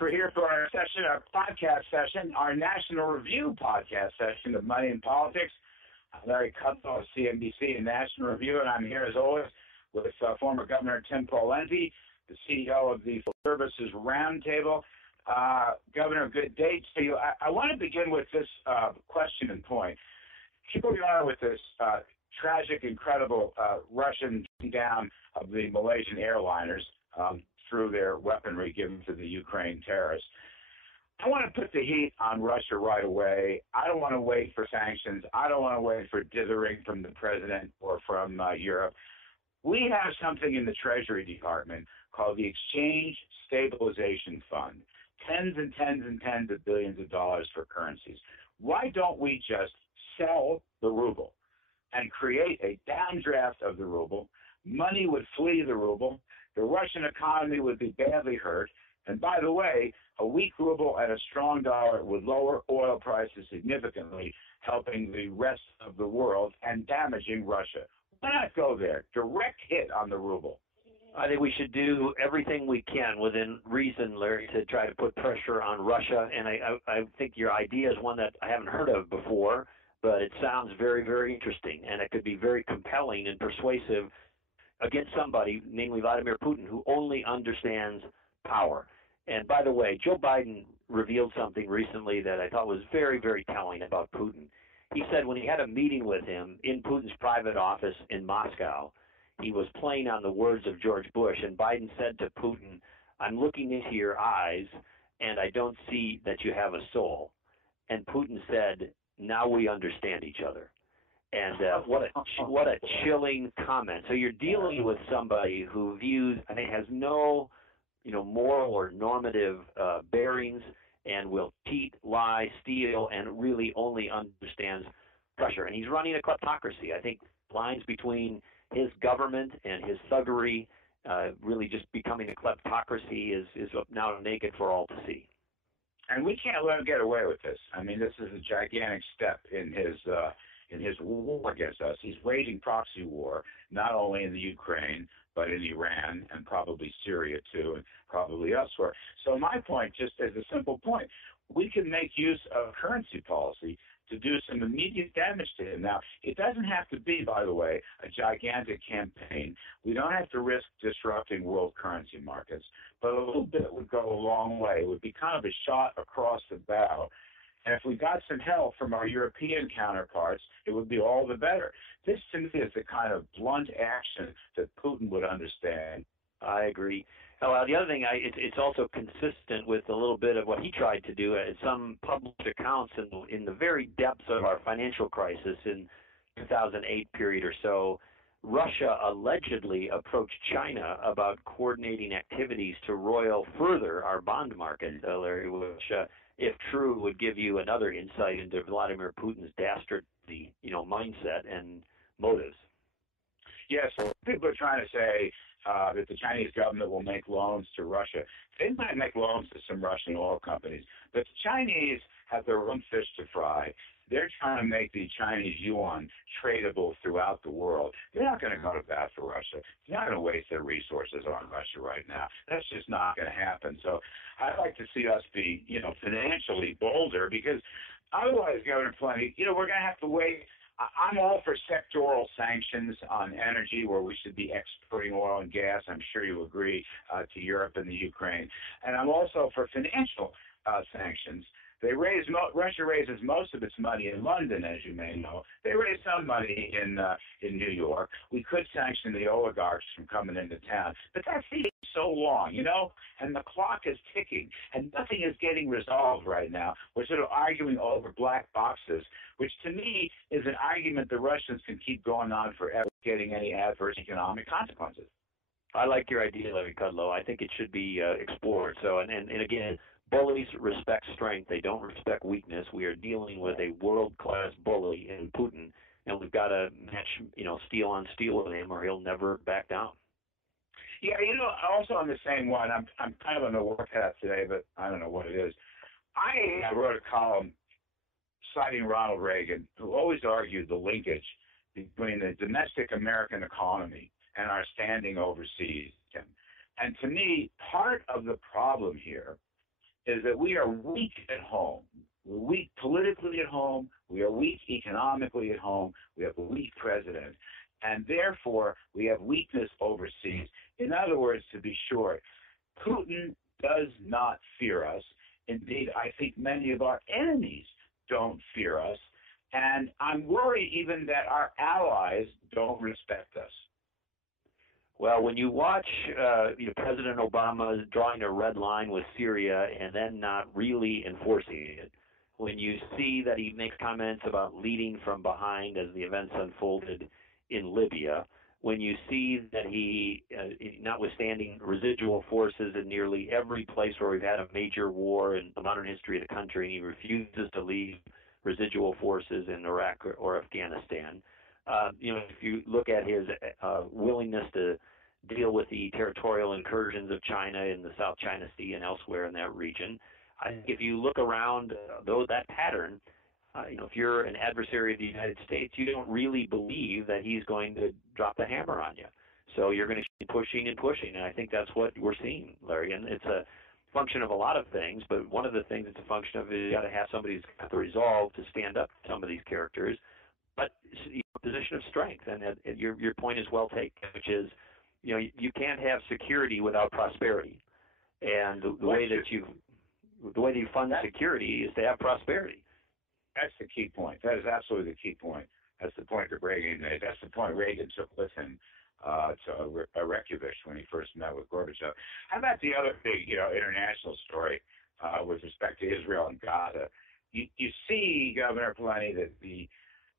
we're here for our session, our podcast session, our National Review podcast session of Money in Politics. I'm Larry Kudlow of CNBC and National Review, and I'm here as always with former Governor Tim Pawlenty, the CEO of the Financial Services Roundtable. Governor, good day to you. I want to begin with this question and point. Here we are with this tragic, incredible Russian down of the Malaysian airliners through their weaponry given to the Ukraine terrorists. I want to put the heat on Russia right away. I don't want to wait for sanctions. I don't want to wait for dithering from the president or from Europe. We have something in the Treasury Department called the Exchange Stabilization Fund, tens and tens and tens of billions of dollars for currencies. Why don't we just sell the ruble and create a downdraft of the ruble? Money would flee the ruble. The Russian economy would be badly hurt. And by the way, a weak ruble and a strong dollar would lower oil prices significantly, helping the rest of the world and damaging Russia. Why not go there? Direct hit on the ruble. I think we should do everything we can within reason, Larry, to try to put pressure on Russia. And I think your idea is one that I haven't heard of before, but it sounds very, very interesting. And it could be very compelling and persuasive against somebody, namely Vladimir Putin, who only understands power. And by the way, Joe Biden revealed something recently that I thought was very, very telling about Putin. He said when he had a meeting with him in Putin's private office in Moscow, he was playing on the words of George Bush, and Biden said to Putin, "I'm looking into your eyes, and I don't see that you have a soul." And Putin said, "Now we understand each other." And what a chilling comment. So you're dealing with somebody who views, I think, has no, moral or normative bearings, and will cheat, lie, steal, and really only understands pressure. And he's running a kleptocracy. I think lines between his government and his thuggery, really just becoming a kleptocracy, is now naked for all to see. And we can't let him get away with this. I mean, this is a gigantic step in his war against us. He's waging proxy war, not only in the Ukraine, but in Iran and probably Syria too, and probably elsewhere. So my point, just as a simple point, we can make use of currency policy to do some immediate damage to him. Now, it doesn't have to be, by the way, a gigantic campaign. We don't have to risk disrupting world currency markets, but a little bit would go a long way. It would be kind of a shot across the bow. And if we got some help from our European counterparts, it would be all the better. This, to me, is the kind of blunt action that Putin would understand. I agree. Well, the other thing, it's also consistent with a little bit of what he tried to do at some published accounts in the very depths of our financial crisis in 2008 period or so. Russia allegedly approached China about coordinating activities to roil further our bond market, Larry, which, if true, would give you another insight into Vladimir Putin's dastardly, mindset and motives. Yes, people are trying to say that the Chinese government will make loans to Russia. They might make loans to some Russian oil companies, but the Chinese have their own fish to fry. They're trying to make the Chinese yuan tradable throughout the world. They're not going to go to bat for Russia. They're not going to waste their resources on Russia right now. That's just not going to happen. So I'd like to see us be, financially bolder, because otherwise, Governor Pawlenty, we're going to have to wait. I'm all for sectoral sanctions on energy, where we should be exporting oil and gas. I'm sure you agree, to Europe and the Ukraine. And I'm also for financial sanctions. Russia raises most of its money in London, as you may know. They raise some money in New York. We could sanction the oligarchs from coming into town, but that's taking so long, and the clock is ticking, and nothing is getting resolved right now. We're sort of arguing over black boxes, which to me is an argument the Russians can keep going on forever, getting any adverse economic consequences. I like your idea, Larry Kudlow. I think it should be explored. So, and again, bullies respect strength. They don't respect weakness. We are dealing with a world-class bully in Putin, and we've got to match, steel on steel with him, or he'll never back down. Yeah, also on the same one, I'm kind of on the workout today, but I don't know what it is. I wrote a column citing Ronald Reagan, who always argued the linkage between the domestic American economy and our standing overseas. And to me, part of the problem here is that we are weak at home. We're weak politically at home. We are weak economically at home. We have a weak president. And therefore, we have weakness overseas. In other words, to be short, Putin does not fear us. Indeed, I think many of our enemies don't fear us. And I'm worried even that our allies don't respect us. Well, when you watch President Obama drawing a red line with Syria and then not really enforcing it, when you see that he makes comments about leading from behind as the events unfolded in Libya, when you see that he, notwithstanding residual forces in nearly every place where we've had a major war in the modern history of the country, and he refuses to leave residual forces in Iraq or Afghanistan. If you look at his willingness to deal with the territorial incursions of China in the South China Sea and elsewhere in that region, I think if you look around that pattern, if you're an adversary of the United States, you don't really believe that he's going to drop the hammer on you. So you're going to keep pushing and pushing, and I think that's what we're seeing, Larry. And it's a function of a lot of things, but one of the things it's a function of is you got to have somebody who's got the resolve to stand up to some of these characters, but a position of strength. And your point is well taken, which is, you can't have security without prosperity, and the way that you fund security is to have prosperity. That's the key point. That is absolutely the key point. That's the point that Reagan made. That's the point Reagan took with him to Reykjavik when he first met with Gorbachev. How about the other big, international story with respect to Israel and Gaza? You see, Governor Pawlenty, that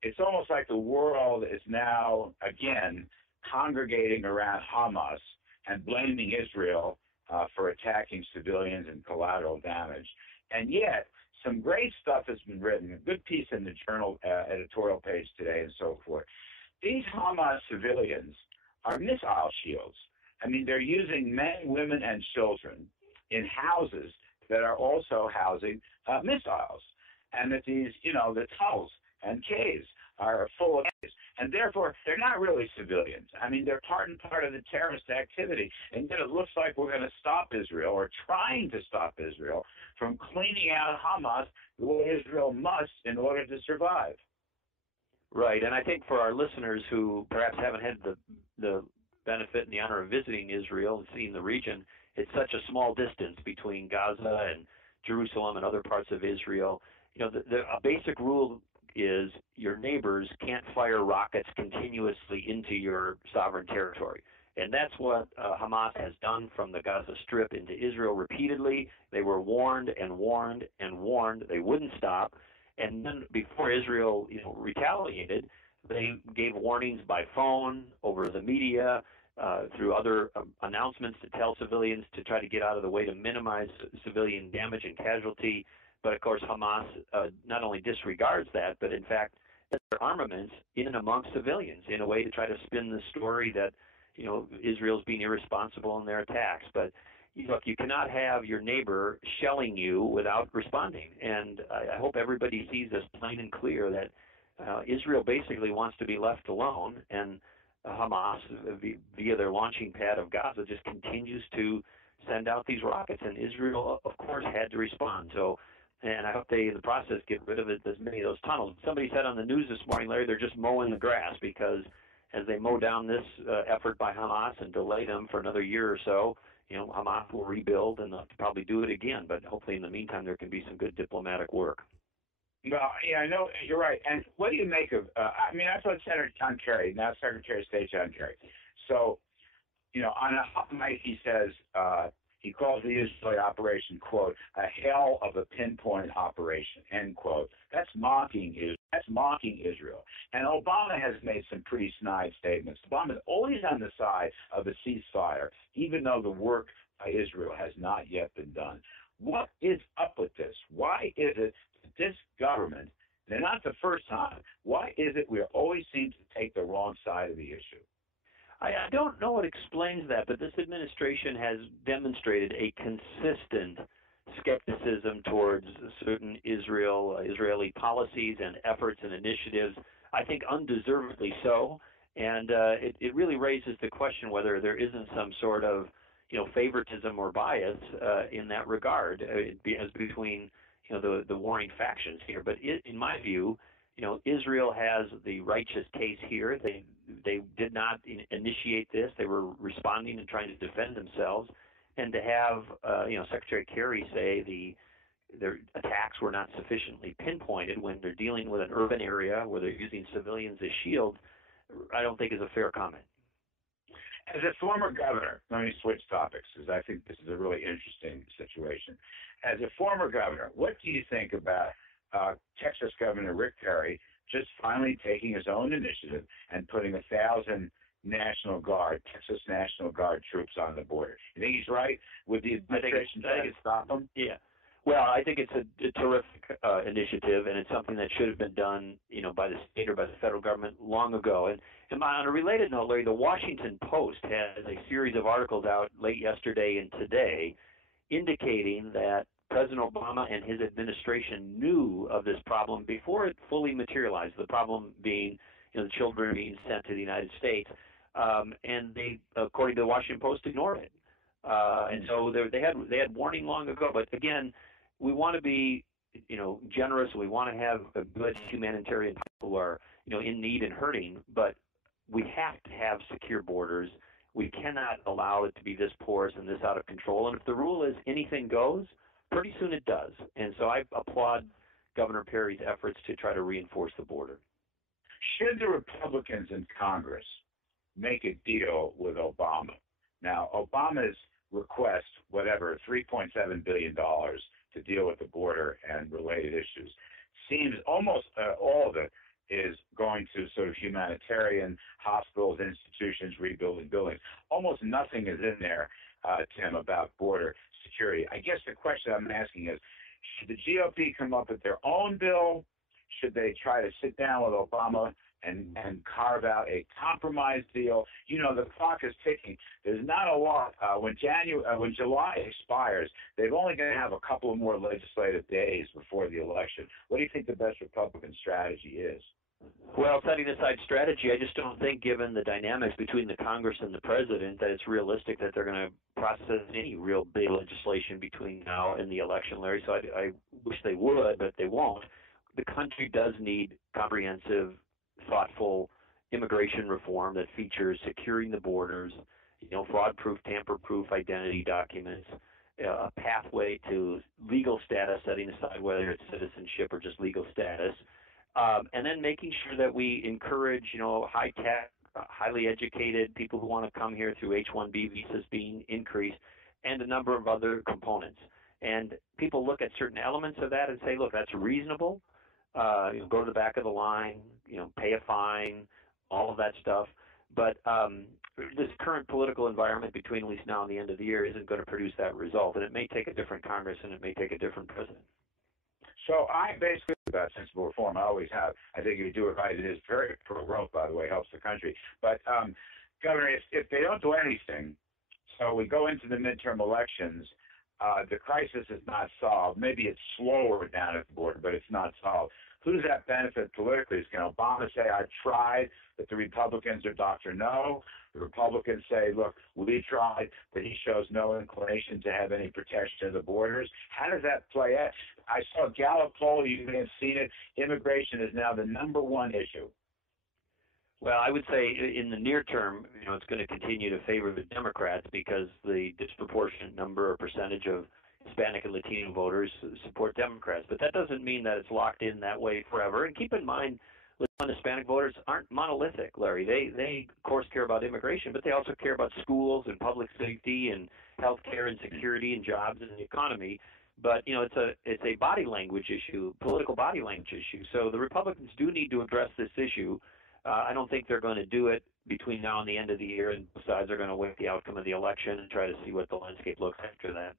it's almost like the world is now, again, congregating around Hamas and blaming Israel for attacking civilians and collateral damage. And yet, some great stuff has been written, a good piece in the Journal editorial page today and so forth. These Hamas civilians are missile shields. I mean, they're using men, women, and children in houses that are also housing missiles. And that these, the tunnels and caves are full of caves. And therefore, they're not really civilians. I mean, they're part of the terrorist activity. And yet it looks like we're going to stop Israel, or trying to stop Israel, from cleaning out Hamas the way Israel must in order to survive. Right. And I think for our listeners who perhaps haven't had the benefit and the honor of visiting Israel and seeing the region, it's such a small distance between Gaza and Jerusalem and other parts of Israel. A basic rule is your neighbors can't fire rockets continuously into your sovereign territory. And that's what Hamas has done from the Gaza Strip into Israel repeatedly. They were warned and warned and warned. They wouldn't stop. And then before Israel, retaliated, they gave warnings by phone, over the media, through other announcements to tell civilians to try to get out of the way to minimize civilian damage and casualty. But, of course, Hamas not only disregards that, but, in fact, their armaments in amongst civilians in a way to try to spin the story that, Israel's being irresponsible in their attacks. But, look, you cannot have your neighbor shelling you without responding. And I hope everybody sees this plain and clear that Israel basically wants to be left alone, and Hamas, via their launching pad of Gaza, just continues to send out these rockets. And Israel, of course, had to respond. And I hope they, in the process, get rid of as many of those tunnels. Somebody said on the news this morning, Larry, they're just mowing the grass, because as they mow down this effort by Hamas and delay them for another year or so, Hamas will rebuild and they'll probably do it again. But hopefully in the meantime there can be some good diplomatic work. Well, yeah, I know, you're right. And what do you make of, that's what Senator John Kerry, now Secretary of State John Kerry. So, on a hot mic he says, he calls the Israeli operation, quote, a hell of a pinpoint operation, end quote. That's mocking Israel. And Obama has made some pretty snide statements. Obama is always on the side of a ceasefire, even though the work by Israel has not yet been done. What is up with this? Why is it that this government, they're not the first time, why is it we always seem to take the wrong side of the issue? I don't know what explains that, but this administration has demonstrated a consistent skepticism towards certain Israeli policies and efforts and initiatives, I think undeservedly so. And it really raises the question whether there isn't some sort of, favoritism or bias in that regard as between the warring factions here. But in my view, Israel has the righteous case here. They did not initiate this. They were responding and trying to defend themselves. And to have Secretary Kerry say their attacks were not sufficiently pinpointed when they're dealing with an urban area where they're using civilians as shield, I don't think is a fair comment. As a former governor, let me switch topics because I think this is a really interesting situation. As a former governor, what do you think about Texas Governor Rick Perry just finally taking his own initiative and putting 1,000 National Guard, Texas National Guard troops on the border? You think he's right? Would the administration try to stop him? Yeah. Well, I think it's a terrific initiative, and it's something that should have been done, by the state or by the federal government long ago. And on a related note, Larry, the Washington Post has a series of articles out late yesterday and today indicating that President Obama and his administration knew of this problem before it fully materialized, the problem being the children being sent to the United States. And they, according to the Washington Post, ignored it. And so they had warning long ago. But again, we want to be generous. We want to have a good humanitarian people who are in need and hurting. But we have to have secure borders. We cannot allow it to be this porous and this out of control. And if the rule is anything goes, pretty soon it does. And so I applaud Governor Perry's efforts to try to reinforce the border. Should the Republicans in Congress make a deal with Obama? Now, Obama's request, whatever, $3.7 billion to deal with the border and related issues, seems almost all of it is going to sort of humanitarian, hospitals, institutions, rebuilding buildings. Almost nothing is in there, Tim, about border security. I guess the question I'm asking is, should the GOP come up with their own bill? Should they try to sit down with Obama and carve out a compromise deal? The clock is ticking. There's not a lot. When July expires, they're only going to have a couple of more legislative days before the election. What do you think the best Republican strategy is? Well, setting aside strategy, I just don't think, given the dynamics between the Congress and the president, that it's realistic that they're going to process any real big legislation between now and the election, Larry. So I wish they would, but they won't. The country does need comprehensive, thoughtful immigration reform that features securing the borders, fraud-proof, tamper-proof identity documents, a pathway to legal status, setting aside whether it's citizenship or just legal status, and then making sure that we encourage, high-tech, highly educated people who want to come here through H-1B visas being increased, and a number of other components. And people look at certain elements of that and say, look, that's reasonable. Go to the back of the line, pay a fine, all of that stuff. But this current political environment between at least now and the end of the year isn't going to produce that result. And it may take a different Congress and it may take a different president. So I basically about sensible reform. I always have. I think if you do it right, it is very pro-growth, by the way, helps the country. But, Governor, if they don't do anything, so we go into the midterm elections, the crisis is not solved. Maybe it's slower down at the border, but it's not solved. Who does that benefit politically? Can Obama say, I tried, but the Republicans are Dr. No? The Republicans say, look, we tried, but he shows no inclination to have any protection of the borders. How does that play out? I saw a Gallup poll. You may have seen it. Immigration is now the #1 issue. Well, I would say in the near term, it's going to continue to favor the Democrats because the disproportionate number or percentage of Hispanic and Latino voters support Democrats. But that doesn't mean that it's locked in that way forever. And keep in mind, Hispanic voters aren't monolithic, Larry. They of course care about immigration, but they also care about schools and public safety and health care and security and jobs and the economy. But it's a body language issue, political body language issue. So the Republicans do need to address this issue. I don't think they're going to do it between now and the end of the year, and both sides are going to wait the outcome of the election and try to see what the landscape looks after that.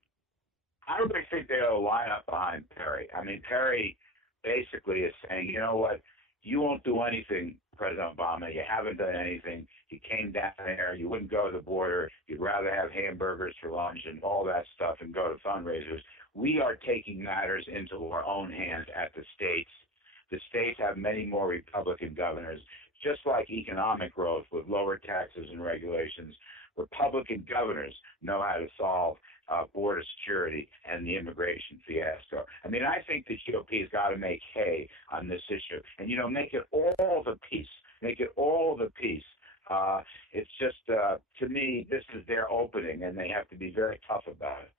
I really think they'll line up behind Perry. I mean, Perry basically is saying, you know what, you won't do anything, President Obama. You haven't done anything. You came down there. You wouldn't go to the border. You'd rather have hamburgers for lunch and all that stuff and go to fundraisers. We are taking matters into our own hands at the states. The states have many more Republican governors. just like economic growth with lower taxes and regulations, Republican governors know how to solve border security and the immigration fiasco. I mean, I think the GOP has got to make hay on this issue and, make it all the peace. Make it all the peace. It's just, to me, this is their opening, and they have to be very tough about it.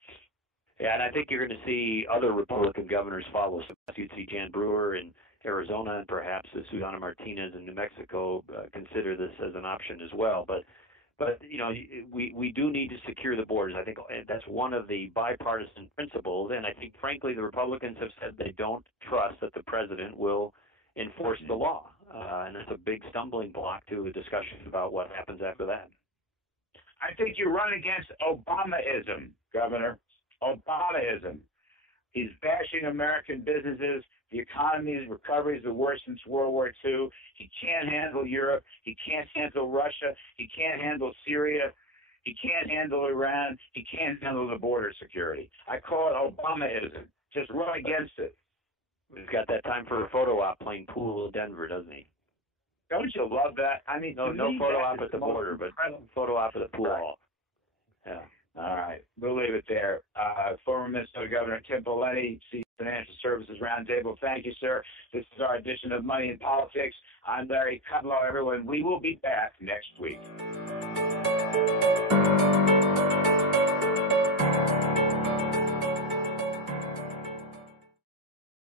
Yeah, and I think you're going to see other Republican governors follow. So you'd see Jan Brewer in Arizona, and perhaps Susana Martinez in New Mexico consider this as an option as well. But we do need to secure the borders. I think that's one of the bipartisan principles, and I think, frankly, the Republicans have said they don't trust that the president will enforce the law, and that's a big stumbling block to a discussion about what happens after that. I think you run against Obamaism, Governor. Obamaism. He's bashing American businesses. The economy's recovery is the worst since World War II. He can't handle Europe. He can't handle Russia. He can't handle Syria. He can't handle Iran. He can't handle the border security. I call it Obamaism. Just run against it. He's got that time for a photo op playing pool in Denver, doesn't he? Don't you love that? I mean, no photo op at the border, but photo op at the pool hall. Yeah. All right. We'll leave it there. Former Minnesota Governor Tim Pawlenty, Financial Services Roundtable. Thank you, sir. This is our edition of Money in Politics. I'm Larry Kudlow, everyone. We will be back next week.